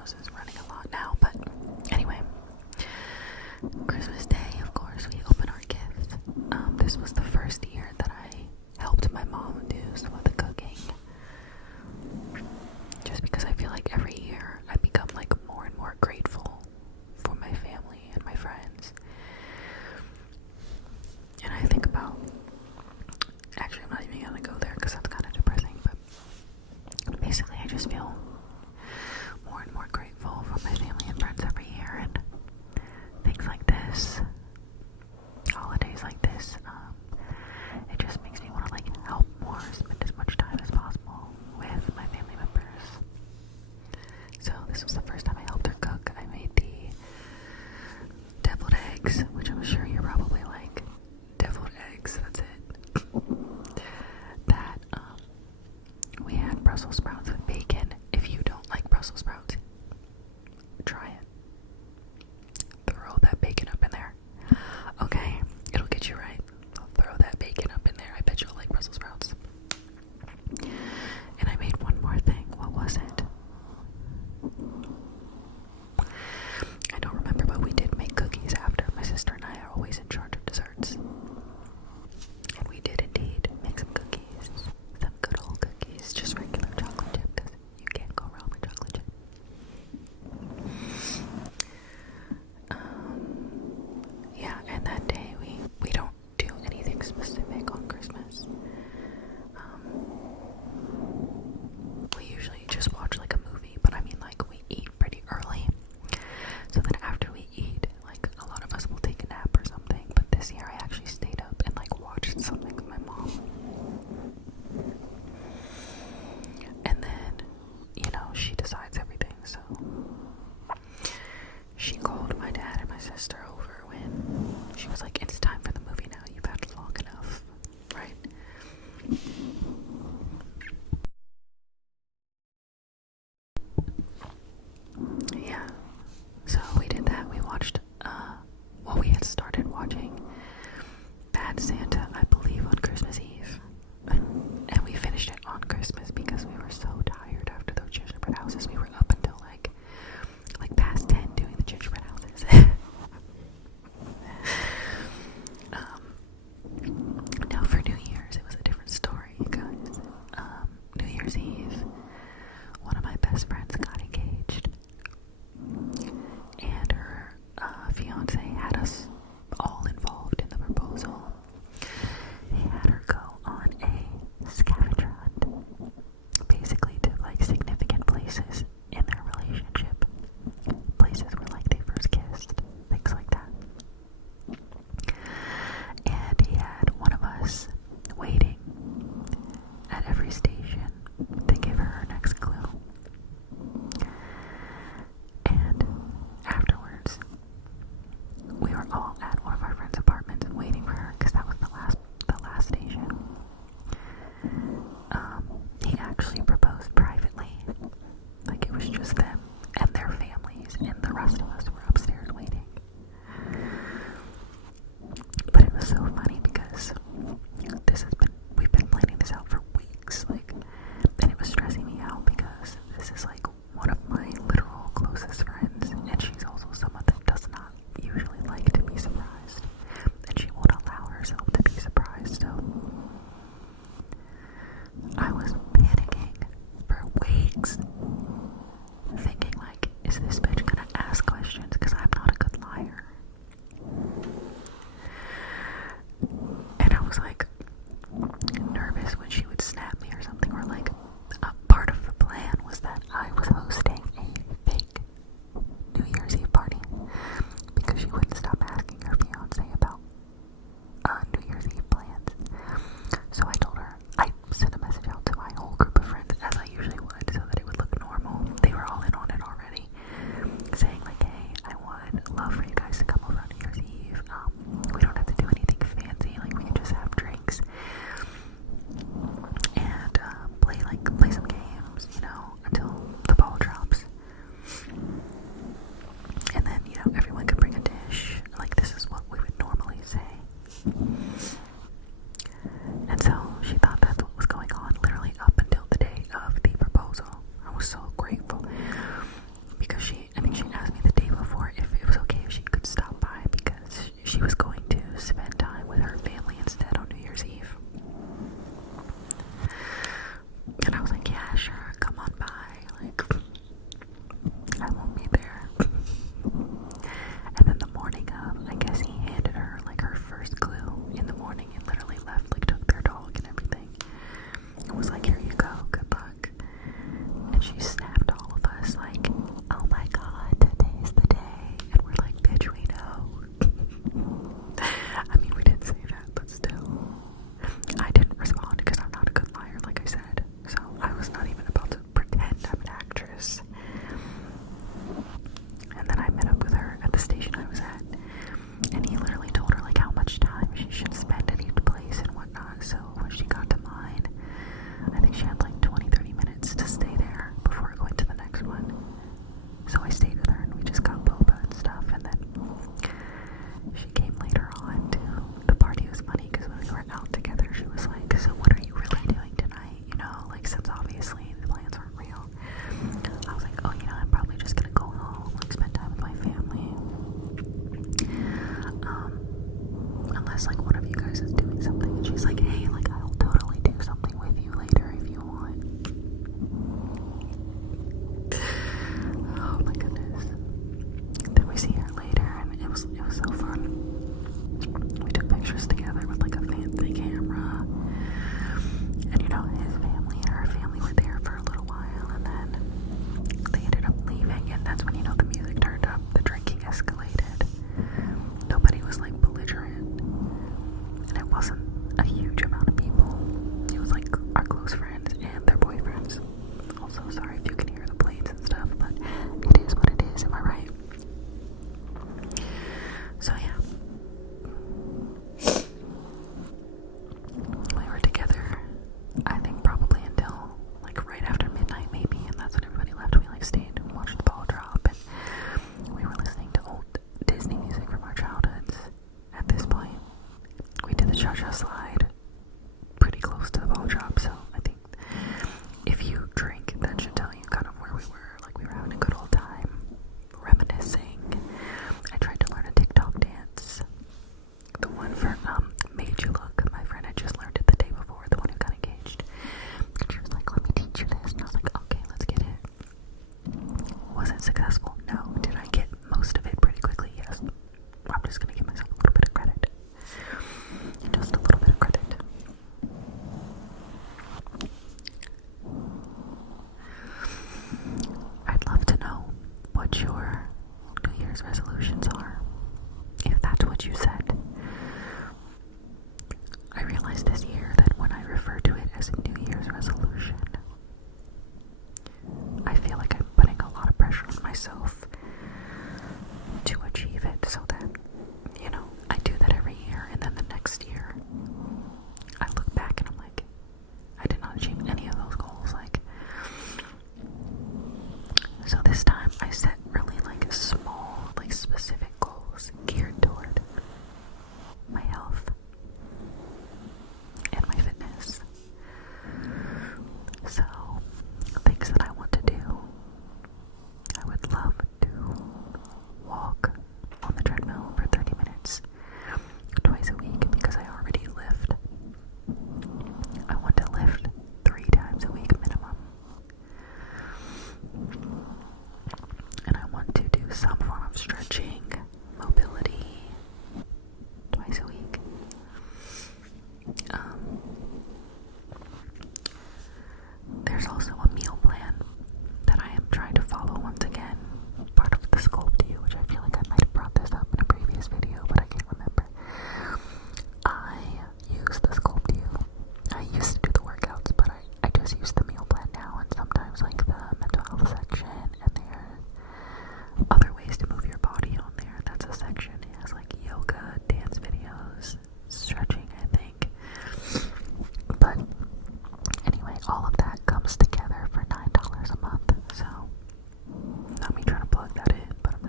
nose is running a lot now, but anyway. Christmas Day, of course, we open our gifts. This was the first year that I helped my mom do some of the cooking. Just because I feel like every year I become like more and more grateful for my family and my friends. And I think about, actually I'm not even gonna go there because that's kind of depressing, but basically I just feel more and more grateful for my family and friends every year, and things like this, holidays like this, it just makes me want to like help more, spend as much time as possible with my family members. So this was the first time I helped her cook. I made the deviled eggs, which I'm sure you're probably like, deviled eggs, that's it. That, we had Brussels sprouts with bacon. If you don't like Brussels sprouts, try it. Throw that bacon up in there. Okay, it'll get you right. Throw that bacon up in there. I bet you'll like Brussels sprouts. And I made one more thing. What was it? I don't remember, but we did make cookies after. My sister and I are always in charge of desserts. And we did indeed make some cookies. Some good old cookies. Just regular chocolate chip, because you can't go wrong with chocolate chip. Yeah, and that day we don't do anything specific on Christmas. We usually just watch like a movie, but I mean like we eat pretty early. So then after we eat, like a lot of us will take a nap or something. But this year I actually stayed up and like watched something with my mom. And then, you know, she decides everything, so she called my dad and my sister over when she was like, it's time for the movie now, you've had long enough, right? Yeah, so we did that. We watched, we had started watching Bad Santa, I believe, on Christmas Eve. And we finished it on Christmas because we were so tired after those gingerbread houses. We were up until like past 10 doing the gingerbread houses. Now for New Year's, it was a different story, you guys. New Year's Eve, one of my best friends got engaged. And her fiance had us all involved in the proposal. He had her go on a scavenger hunt, basically to like significant places in their relationship, places where like they first kissed, things like that. And he had one of us waiting at every station to give her her next clue. And afterwards, we were all at one of our friends' apartments and waiting for her because that was the last station. He actually proposed privately, like it was just them and their families, and the rest of us were upstairs waiting. But it was so funny because we've been planning this out for weeks, like, and it was stressing me out because this is like one of my literal closest friends, and she's also someone that does not usually like to be surprised, and she won't allow herself to be surprised. So I was panicking for weeks, thinking like, is this bitch gonna ask questions? Because I'm not a good liar. And I was like nervous when she would snap me or something, or like part of the plan was that I was hosting a fake New Year's Eve party because she wouldn't stop asking her fiance about New Year's Eve plans. So I told her, I sent a message out to my whole group of friends as I usually would so that it would look normal. They were all in on it already.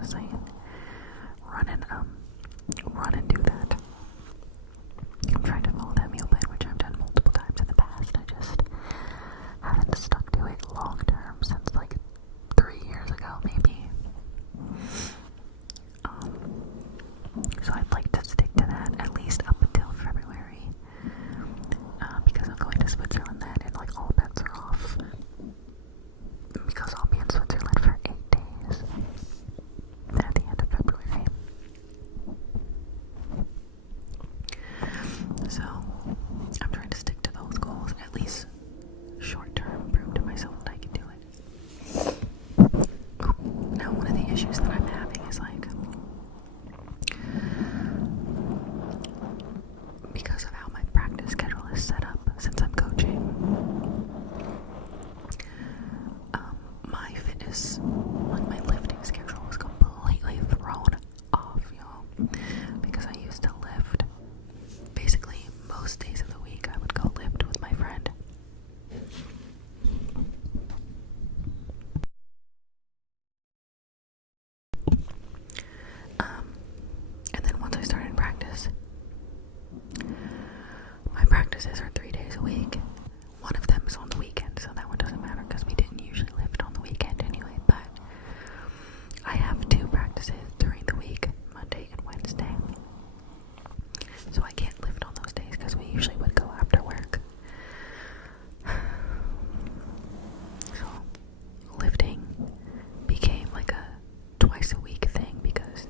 just saying, run and do that. I'm trying to follow that meal plan, which I've done multiple times in the past. I just haven't stuck to it long term since like 3 years ago, maybe. So I'd like to stick to that at least up until February, because I'm going to Switzerland then, and like all bets are off, because I'll be in Switzerland for 8 days at the end of February. So I'm trying to stick to those goals, at least short term, prove to myself that I can do it. Now, one of the issues that I'm having is like, because of how my practice schedule is set up since I'm coaching, my fitness, like my lifting schedule was completely thrown off, y'all, because I used to lift basically most days of the week. I would go lift with my friend. And then once I started practice, my practices are 3 days a week. One of them is on the weekend, so that one doesn't matter because we didn't usually lift on the weekend anyway, but I have 2 practices during the week, Monday and Wednesday. So I can't lift on those days because we usually would go after work. So lifting became like a twice a week thing because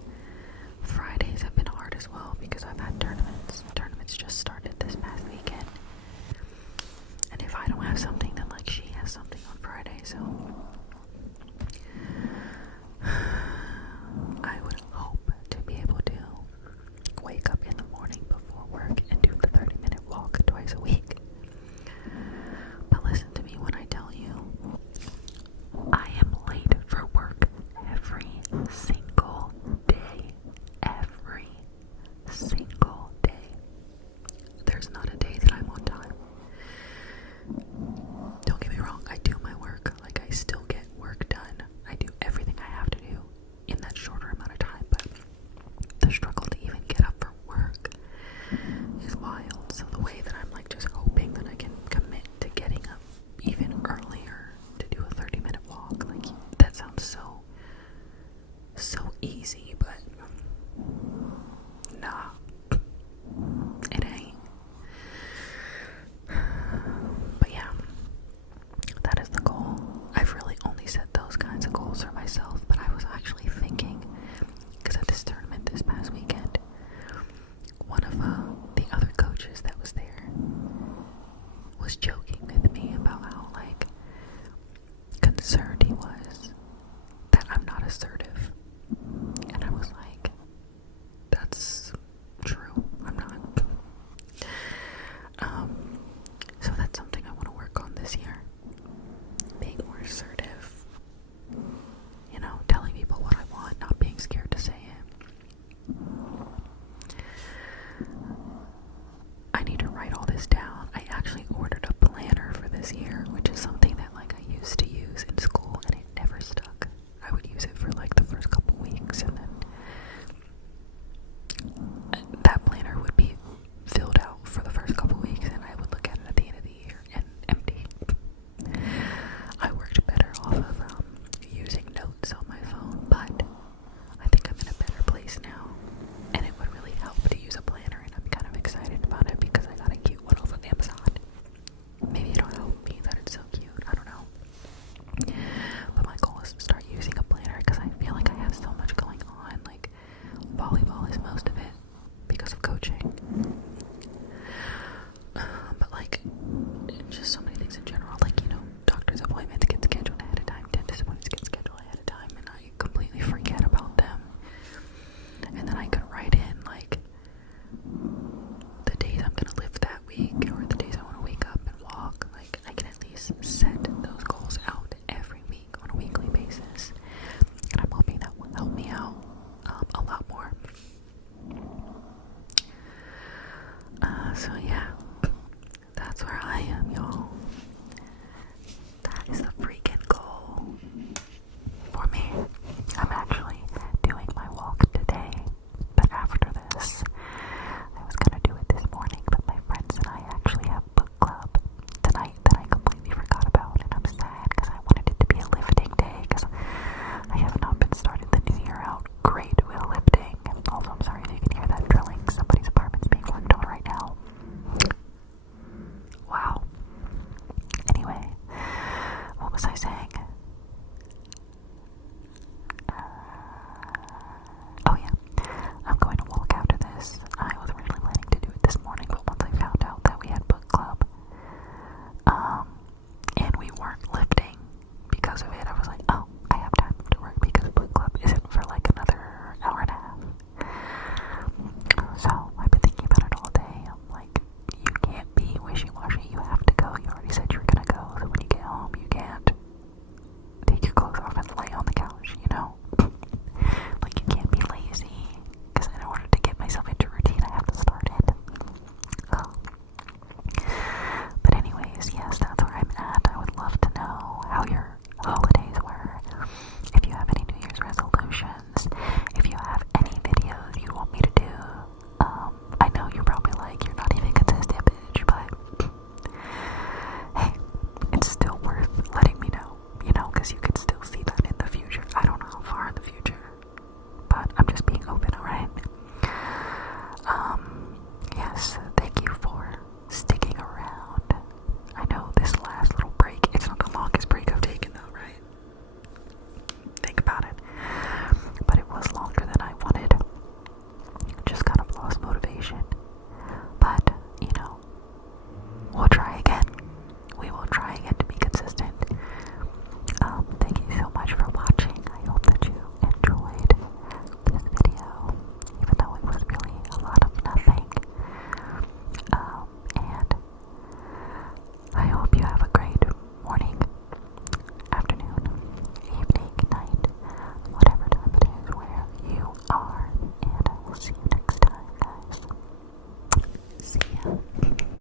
Fridays have been hard as well because I've had tournaments. Tournaments just started this past weekend. And if I don't have something, then like she has something on Friday, so I would hope to be able to wake up in the morning before work and do the 30-minute walk twice a week. But listen to me when I tell you, I am late for work every single day. Every single day. There's not a day that I'm on time. Don't get me wrong, I do my work. Like, I still get work done. I do everything I have to do in that shorter amount of time, but the struggle to even get up for work is wild. So the way that I'm like just hoping that I can commit to getting up even earlier to do a 30-minute walk, like that sounds so easy, but nah, it ain't. But yeah, that is the goal. I've really only set those kinds of goals for myself, but I was actually thinking, because at this tournament this past weekend, one of the other coaches that was there was joking with me about how like concerned he was that I'm not assertive